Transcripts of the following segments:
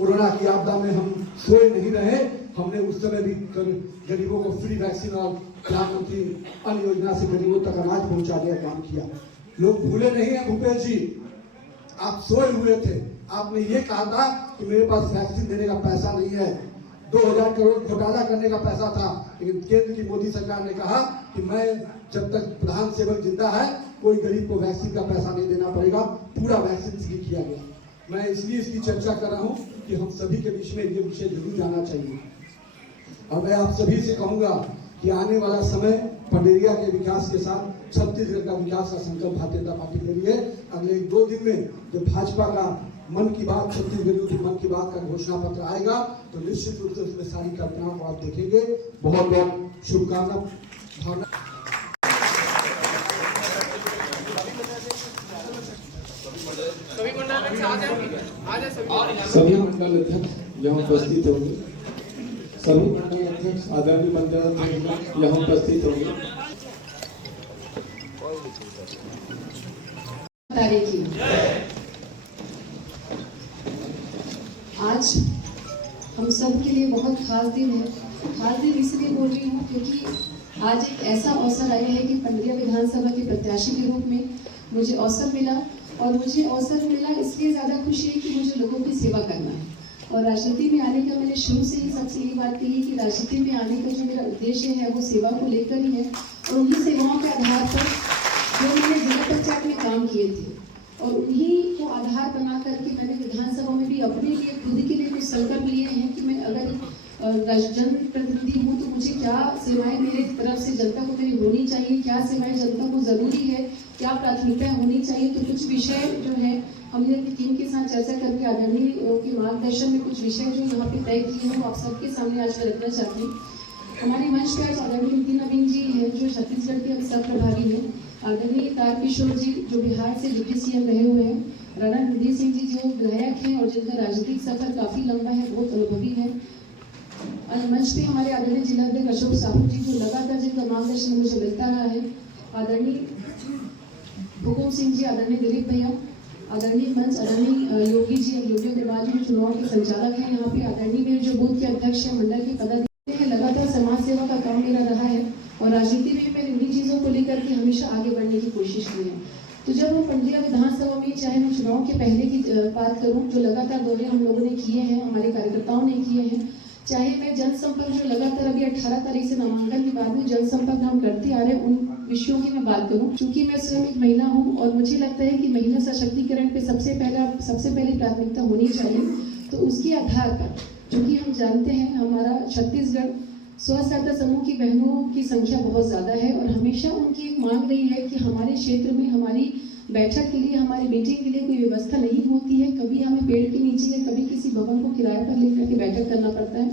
Corona की आपदा में हम सोए नहीं रहे। हमने उस समय भी गरीबों को फ्री वैक्सीन और प्रधानमंत्री अन्य योजना से गरीबों तक अनाज पहुंचाने का काम किया। लोग भूले नहीं है भूपेश जी, आप सोए हुए थे। आपने ये कहा था कि मेरे पास वैक्सीन देने का पैसा नहीं है, 2000 करोड़ घोटाला करने का पैसा था। लेकिन केंद्र की मोदी सरकार ने कहा कि मैं जब तक प्रधान सेवक जिंदा है कोई गरीब को वैक्सीन का पैसा नहीं देना पड़ेगा, पूरा वैक्सीन फ्री किया गया। मैं इसलिए इसकी चर्चा कर रहा हूँ कि हम सभी के बीच में ये विषय जरूर जाना चाहिए। और मैं आप सभी से कहूँगा कि आने वाला समय पंडेरिया के विकास के साथ छत्तीसगढ़ का विकास का संकल्प भारतीय जनता पार्टी के लिए अगले 2 दिन में जब भाजपा का मन की बात छत्तीसगढ़ मन की बात का घोषणा पत्र आएगा तो निश्चित रूप से उसमें सारी कल्पनाओं को आप देखेंगे। बहुत बहुत शुभकामना भावना। सभी मंडल अध्यक्ष यहाँ उपस्थित होंगे, सभी मंडल अध्यक्ष आदरणीय मंडल अध्यक्ष यहाँ उपस्थित होंगे। आज हम सब के लिए बहुत खास दिन है। खास दिन इसलिए बोल रही हूँ क्योंकि आज एक ऐसा अवसर आया है कि पंडेरिया विधानसभा के प्रत्याशी के रूप में मुझे अवसर मिला। और मुझे अवसर मिला इसलिए ज़्यादा खुशी है कि मुझे लोगों की सेवा करना है। और राजनीति में आने का मैंने शुरू से ही सबसे यही बात कही कि राजनीति में आने का जो मेरा उद्देश्य है वो सेवा को लेकर ही है। और उन्हीं सेवाओं के आधार पर जो मैंने जिला पंचायत में काम किए थे और उन्हीं को आधार बना करके मैंने विधानसभा में भी अपने लिए खुद के लिए कुछ संकल्प लिए हैं कि मैं अगर जनप्रतिनिधि हूँ तो मुझे क्या सेवाएं मेरे तरफ से जनता को मेरी होनी चाहिए, क्या सेवाएं जनता को जरूरी है, क्या प्राथमिकताएं होनी चाहिए। तो कुछ विषय जो है हमने अपनी टीम के साथ चर्चा करके आदरणीय के मार्गदर्शन में कुछ विषय जो यहाँ पे तय किए हैं वो आप सबके सामने आज मैं रखना चाहती हूँ। हमारे मंच पर आदरणीय नितिन नवीन जी हैं जो छत्तीसगढ़ के सब प्रभारी हैं, आदरणीय तारकिशोर जी जो बिहार से डिप्टी सीएम रहे हुए हैं, रणधीर सिंह जी जो विधायक हैं और जिनका राजनीतिक सफर काफी लंबा है, बहुत अनुभवी है। मंच पे हमारे आदरणीय जिलाध्यक्ष अशोक साहू जी जो लगातार जिनका मार्गदर्शन मुझे मिलता रहा है, आदरणीय भूकुम सिंह जी, आदरणीय दिलीप भैया, आदरणीय मंच आदरणीय योगी जी, योगी अग्रवाल जी चुनाव के संचालक हैं यहाँ पे, आदरणीय मेरे जो बूथ के अध्यक्ष हैं, मंडल के पदाधिकारी हैं। लगातार समाज सेवा का काम मेरा रहा है और राजनीति में मैंने इन्हीं चीजों को लेकर के हमेशा आगे बढ़ने की कोशिश की है। तो जब हम पंडेरिया विधानसभा में, चाहे मैं चुनाव के पहले की बात करूँ जो लगातार दौरे हम लोगों ने किए हैं, हमारे कार्यकर्ताओं ने किए हैं, चाहे मैं जनसंपर्क जो लगातार अभी 18 तारीख से नामांकन के बाद में जनसंपर्क हम करते आ रहे हैं, उन विषयों की मैं बात करूं। चूंकि मैं स्वयं एक महिला हूं और मुझे लगता है कि महिला सशक्तिकरण पे सबसे पहले प्राथमिकता होनी चाहिए। तो उसके आधार पर चूंकि हम जानते हैं हमारा छत्तीसगढ़ स्व सहायता समूह की बहनों की संख्या बहुत ज़्यादा है और हमेशा उनकी एक मांग रही है कि हमारे क्षेत्र में हमारी बैठक के लिए, हमारी मीटिंग के लिए कोई व्यवस्था नहीं होती है। कभी हमें पेड़ के नीचे या कभी किसी भवन को किराए पर लेकर के बैठक करना पड़ता है।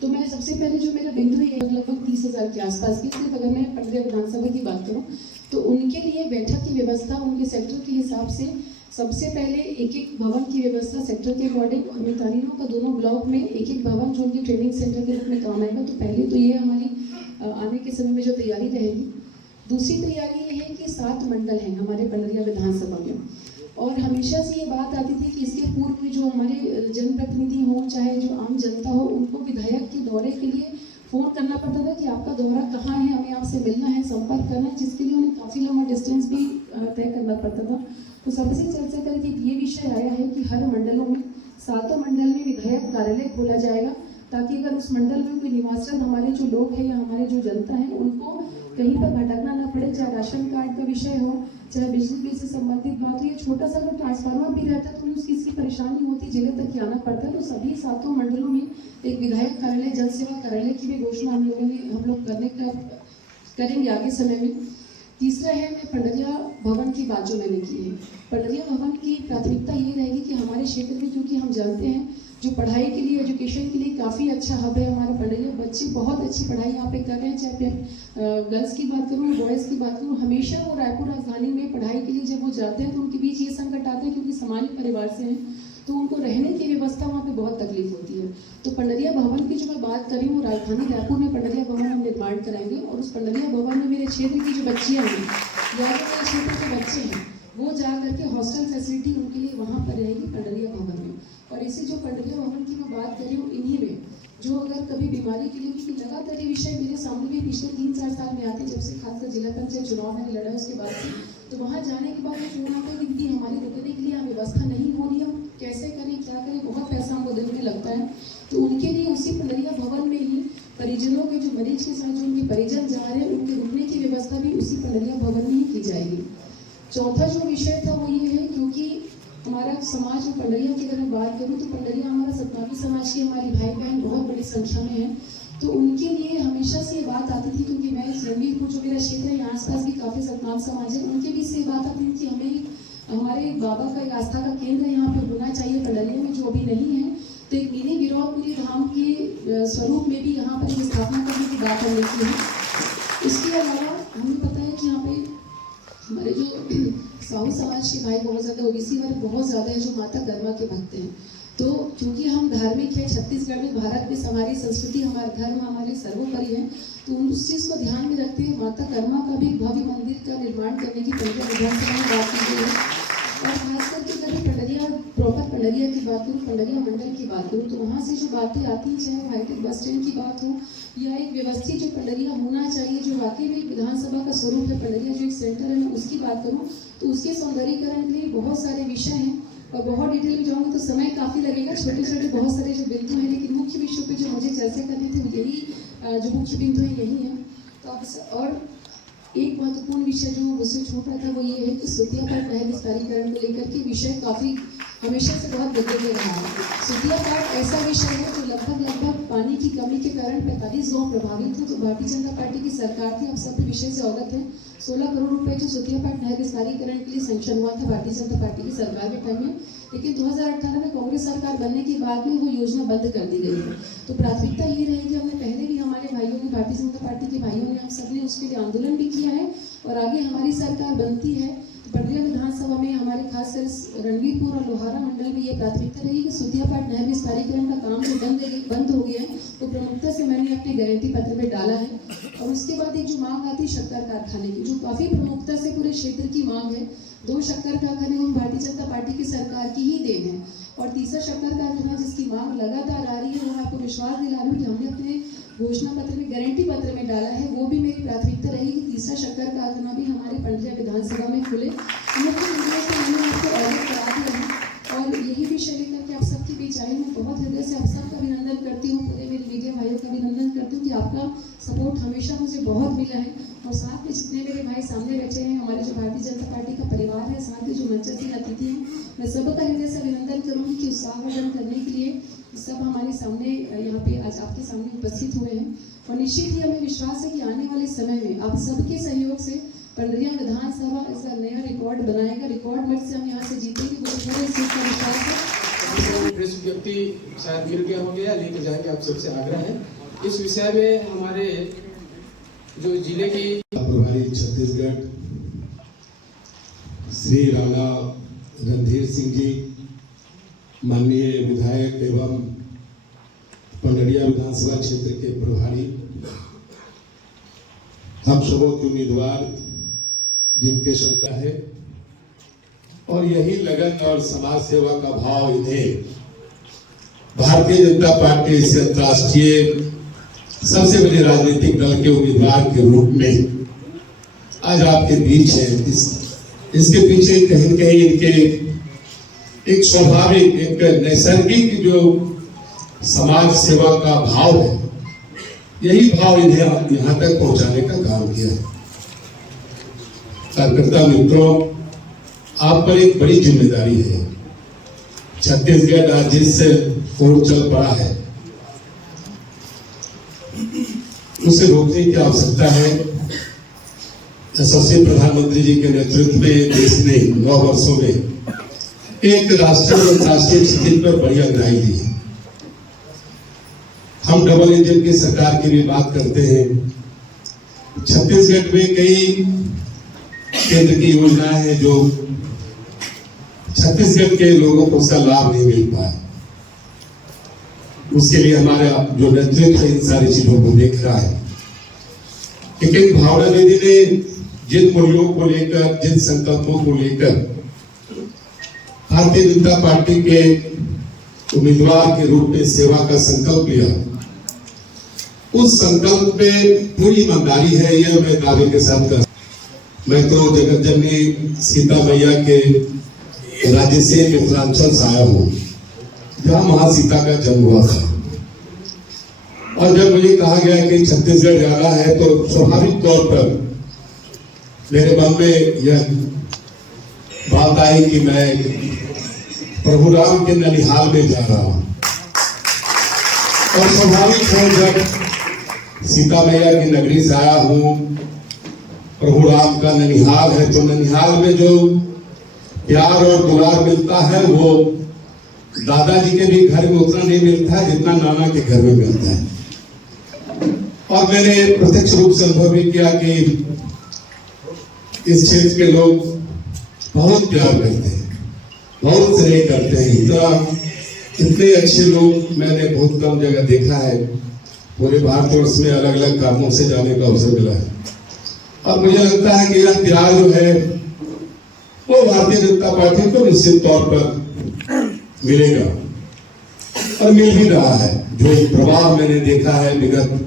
तो मैं सबसे पहले जो मेरा बिंदु है लगभग 30,000 के आसपास की, सिर्फ अगर मैं पंडेरिया विधानसभा की बात करूँ तो उनके लिए बैठक की व्यवस्था उनके सेक्टर के हिसाब से सबसे पहले एक भवन की व्यवस्था सेक्टर के अकॉर्डिंग, मितानिनों का दोनों ब्लॉक में एक भवन जो उनकी ट्रेनिंग सेंटर के रूप में काम आएगा। तो पहले तो ये हमारी आने के समय में जो तैयारी रहेगी। दूसरी तैयारी ये है कि 7 मंडल हैं हमारे पंडेरिया विधानसभा में और हमेशा से ये बात आती थी कि इसके पूर्व में जो हमारे जनप्रतिनिधि हो चाहे जो आम जनता हो, उनको विधायक के दौरे के लिए फ़ोन करना पड़ता था कि आपका दौरा कहाँ है, हमें आपसे मिलना है, संपर्क करना है, जिसके लिए उन्हें काफ़ी लंबा डिस्टेंस भी तय करना पड़ता था। तो सबसे चर्चा करके ये विषय आया है कि हर मंडलों में 7 मंडल में विधायक कार्यालय खोला जाएगा ताकि अगर उस मंडल में कोई निवासरत हमारे जो लोग हैं या हमारे जो जनता है उनको कहीं पर भटकना न पड़े, चाहे राशन कार्ड का विषय हो, चाहे बिजली बिल से संबंधित बात हो, या छोटा सा अगर ट्रांसफार्मर भी रहता है तो उसकी इसकी परेशानी होती, जिले तक ही आना पड़ता है। तो सभी 7 मंडलों में एक विधायक कार्यालय, जन सेवा कार्यालय की भी घोषणा हम लोग करेंगे आगे समय में। तीसरा है मैं पंडेरिया भवन की बात जो मैंने की है। पंडेरिया भवन की प्राथमिकता ये रहेगी कि हमारे क्षेत्र में, क्योंकि हम जानते हैं जो पढ़ाई के लिए, एजुकेशन के लिए काफ़ी अच्छा हब है हमारा पंडेरिया, बच्चे बहुत अच्छी पढ़ाई यहाँ पे कर रहे हैं, चाहे गर्ल्स की बात करूँ, बॉयज़ की बात करूँ, हमेशा वो रायपुर राजधानी में पढ़ाई के लिए जब वो जाते हैं तो उनके बीच ये संकट आता है क्योंकि सामान्य परिवार से हैं तो उनको रहने की व्यवस्था वहाँ पे बहुत तकलीफ होती है। तो पंडेरिया भवन की जो मैं बात करी हूँ, राजधानी रायपुर में पंडेरिया भवन हम निर्माण कराएंगे और उस पंडेरिया भवन में मेरे क्षेत्र की जो बच्चियाँ हैं या जो मेरे क्षेत्र के बच्चे हैं वो जा करके हॉस्टल फैसिलिटी उनके लिए वहाँ पर रहेगी पंडेरिया भवन में। और इसी जो पंडरिया भवन की मैं बात कर रही हूँ, इन्हीं में जो अगर कभी बीमारी के लिए, क्योंकि लगातार ये विषय मेरे सामने भी पिछले 3-4 साल में आते, जब से खासकर जिला पंचायत चुनाव मैंने लड़ा उसके बाद से, तो वहाँ जाने के बाद फोन आता है कि इनकी हमारी रुकने के लिए यहाँ व्यवस्था नहीं हो रही है, हम कैसे करें, क्या करें, बहुत पैसा हमको दिन में लगता है। तो उनके लिए उसी पंडरिया भवन में ही परिजनों के, जो मरीज के साथ जो उनके परिजन जा रहे हैं, उनके रुकने की व्यवस्था भी उसी पंडरिया भवन में ही की जाएगी। चौथा जो विषय था वो ये है, क्योंकि हमारा समाज में पंडरिया की अगर मैं बात करूँ तो पंडरिया हमारा सतनामी समाज की हमारी भाई बहन बहुत बड़ी संख्या में है, तो उनके लिए हमेशा से ये बात आती थी, क्योंकि मैं रणवीरपुर जो मेरा क्षेत्र है, यहाँ आसपास भी काफ़ी सतनाम समाज है, उनके भी से बात आती थी कि हमें हमारे बाबा का एक आस्था का केंद्र यहाँ पे होना चाहिए पंडरिया में, जो अभी नहीं है। तो एक मिनी विरौपुरी धाम के स्वरूप में भी यहाँ पर स्थापना करने की बात हमने की है। इसके अलावा हमें पता है कि यहाँ पे हमारे जो साहू समाज के भाई बहुत ज़्यादा, ओबीसी वर्ग बहुत ज़्यादा है, जो माता कर्मा के भक्त हैं। तो क्योंकि हम धार्मिक है, छत्तीसगढ़ में, भारत में हमारी संस्कृति, हमारा धर्म हमारे सर्वोपरि है, तो उस चीज़ को ध्यान में रखते हुए माता कर्मा का भी भव्य मंदिर का निर्माण करने की पंडरिया विधानसभा में बात की गई है। और खास करके अगर पंडरिया, प्रॉपर पंडरिया की बात करूँ, पंडरिया मंडल की बात करूँ, तो वहाँ से जो बातें आती हैं, चाहे हाईटेक बस स्टैंड की बात हो या एक व्यवस्थित जो पंडरिया होना चाहिए, जो वाकई में विधानसभा का स्वरूप है, पंडरिया जो एक सेंटर है, मैं उसकी बात करूँ तो उसके सौंदर्यीकरण के लिए बहुत सारे विषय हैं, और बहुत डिटेल में जाऊँगी तो समय काफ़ी लगेगा। छोटे छोटे बहुत सारे जो बिंदु हैं, लेकिन मुख्य विषयों पे जो मुझे चर्चा करने थे वो यही जो मुख्य बिंदु है यही है। तो अब और एक महत्वपूर्ण विषय जो मुझसे छूट रहा था वो ये है कि सुतिया पाठ न्याय विस्तारीकरण को लेकर के विषय काफ़ी हमेशा से बहुत बदलते रहा है। सुतिया पाठ ऐसा विषय है जो लगभग पानी की कमी के कारण 45 गाँव प्रभावित थे। तो भारतीय जनता पार्टी की सरकार थी, आप सभी विषय से अवगत हैं। 16 करोड़ रुपए जो सुतिया पाठ न्याय विस्तारीकरण के लिए सैंक्शन हुआ था भारतीय जनता पार्टी की सरकार के टाइम में, लेकिन 2018 में कांग्रेस सरकार बनने के बाद में वो योजना बंद कर दी गई है। तो प्राथमिकता ये रहेगी, हमने पहले भी हमारे भाइयों ने, भारतीय जनता पार्टी के भाइयों ने, हम सब ने उसके लिए आंदोलन भी किया है, और आगे हमारी सरकार बनती है तो पंडरिया विधानसभा में हमारे खासकर रणवीरपुर और लोहारा मंडल में ये प्राथमिकता रही कि सुतिया पाठ न्याय विस्तारीकरण का काम जो बंद हो गया है वो प्रमुखता से मैंने अपने गारंटी पत्र में डाला है। और उसके बाद एक जो मांग आती है शक्कर कारखाने की, जो काफ़ी प्रमुखता से पूरे क्षेत्र की मांग है। 2 शक्कर कारखाने हम भारतीय जनता पार्टी की सरकार की ही देन है, और तीसरा शक्कर कारखाना जिसकी मांग लगातार आ रही है, वो मैं आपको विश्वास दिला रही हूँ कि हमने अपने घोषणा पत्र में, गारंटी पत्र में डाला है, वो भी मेरी प्राथमिकता रही कि तीसरा शक्कर कारखाना भी हमारे पंडरिया विधानसभा में खुले। मुख्यमंत्री से मैंने आपको अवगत करा दिया है, और यही विषय लेकर के आप सबके बीच आए। मैं बहुत हृदय से आप सबका अभिनंदन करती हूँ, पूरे मेरे मीडिया भाइयों का अभिनंदन करती हूँ कि आपका सपोर्ट हमेशा मुझे बहुत मिला है। और साथ में जितने मेरे भाई सामने बैठे हैं, हमारे जो भारतीय जनता पार्टी का परिवार है, साथ में जो मंचासीन अतिथि हैं, मैं सबका हृदय से अभिनंदन करूँगी कि उत्साहवर्धन करने के लिए सब हमारे सामने यहाँ पे आज आपके सामने उपस्थित हुए हैं। और निश्चित ही हमें विश्वास है कि आने वाले समय में आप सबके सहयोग से पंडरिया विधानसभा इसका नया रिकॉर्ड बनाएगा। रिकॉर्ड मत से हम यहाँ से जीतेंगे, मुझे पूरे इस चीज़ का विश्वास है। प्रेस विज्ञप्ति शायद मिल गया होगा या लेके जाएंगे, आप सबसे आग्रह है। इस विषय में हमारे जो जिले की प्रभारी छत्तीसगढ़ श्री राणा रणधीर सिंह जी, माननीय विधायक एवं पंडरिया विधानसभा क्षेत्र के प्रभारी, हम सबों के उम्मीदवार जिनके क्षमता है और यही लगन और समाज सेवा का भाव इन्हें भारतीय जनता पार्टी से अंतर्राष्ट्रीय सबसे बड़े राजनीतिक दल के उम्मीदवार के रूप में आज आपके बीच है। इसके पीछे कहीं न कहीं इनके एक स्वाभाविक, एक नैसर्गिक जो समाज सेवा का भाव है, यही भाव इन्हें यहाँ तक पहुंचाने का काम किया है। कार्यकर्ता मित्रों, आप पर एक बड़ी जिम्मेदारी है। छत्तीसगढ़ राज्य से ओर चल पड़ा है, उसे रोकने की आवश्यकता है। यशस्वी प्रधानमंत्री जी के नेतृत्व में देश ने 9 वर्षों में एक राष्ट्रीय और अंतर्राष्ट्रीय स्थिति पर बड़ी अग्रही दी है। हम डबल इंजन की सरकार की भी बात करते हैं। छत्तीसगढ़ में कई केंद्र की योजनाएं हैं जो छत्तीसगढ़ के लोगों को उसका लाभ नहीं मिल पाया। उसके लिए हमारा जो नेतृत्व है इन सारी चीजों को देख रहा है। लेकिन भावना दीदी ने जिन मूल्यों को लेकर, जिन संकल्पों को लेकर भारतीय जनता पार्टी के उम्मीदवार के रूप में सेवा का संकल्प लिया, उस संकल्प पे पूरी ईमानदारी है, यह मैं दावे के साथ कर। मैं तो जगत जननी सीता मैया के राज्य से मिथिलांचल से आया हूँ, जहाँ महासीता का जन्म हुआ था। और जब मुझे कहा गया कि छत्तीसगढ़ जाना है तो स्वाभाविक तौर पर मेरे मन में यह बात आई कि मैं प्रभु राम के ननिहाल में जा रहा हूं। और स्वाभाविक है, जब सीता मैया की नगरी से आया हूं, प्रभु राम का ननिहाल है, तो ननिहाल में जो प्यार और दुलार मिलता है वो दादाजी के भी घर में उतना नहीं मिलता है जितना नाना के घर में मिलता है। और मैंने प्रत्यक्ष रूप से अनुभव भी किया कि इस क्षेत्र के लोग बहुत प्यार करते हैं, बहुत स्नेह करते हैं। इतने अच्छे लोग मैंने बहुत कम जगह देखा है। पूरे भारतवर्ष में अलग अलग कामों से जाने का अवसर मिला है, और मुझे लगता है कि यह प्यार जो है वो भारतीय जनता पार्टी को निश्चित तौर पर मिलेगा और मिल भी रहा है। जो एक प्रभाव मैंने देखा है विगत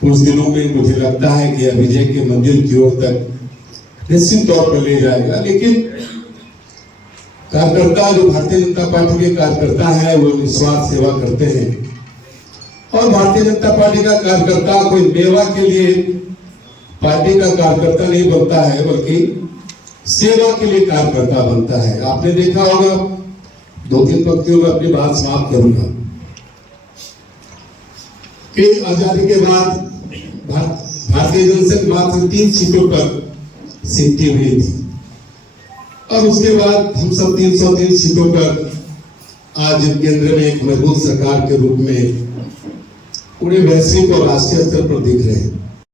कुछ दिनों में, मुझे लगता है कि विजय के मंजिल की ओर तक निश्चित तौर पर ले जाएगा। लेकिन कार्यकर्ता, जो भारतीय जनता पार्टी के कार्यकर्ता हैं, वो निस्वार्थ सेवा करते हैं। और भारतीय जनता पार्टी का कार्यकर्ता कोई मेवा के लिए पार्टी का कार्यकर्ता नहीं बनता है, बल्कि सेवा के लिए कार्यकर्ता बनता है। आपने देखा होगा, 2-3 पंक्तियों में अपनी बात समाप्त करूंगा, कि आजादी के बाद भारतीय जनसंघ मात्र 3 सीटों पर सीटी हुई थी, और उसके बाद हम सब 303 सीटों पर आज केंद्र में एक मजबूत सरकार के रूप में पूरे वैश्विक और राष्ट्रीय स्तर पर दिख रहे हैं।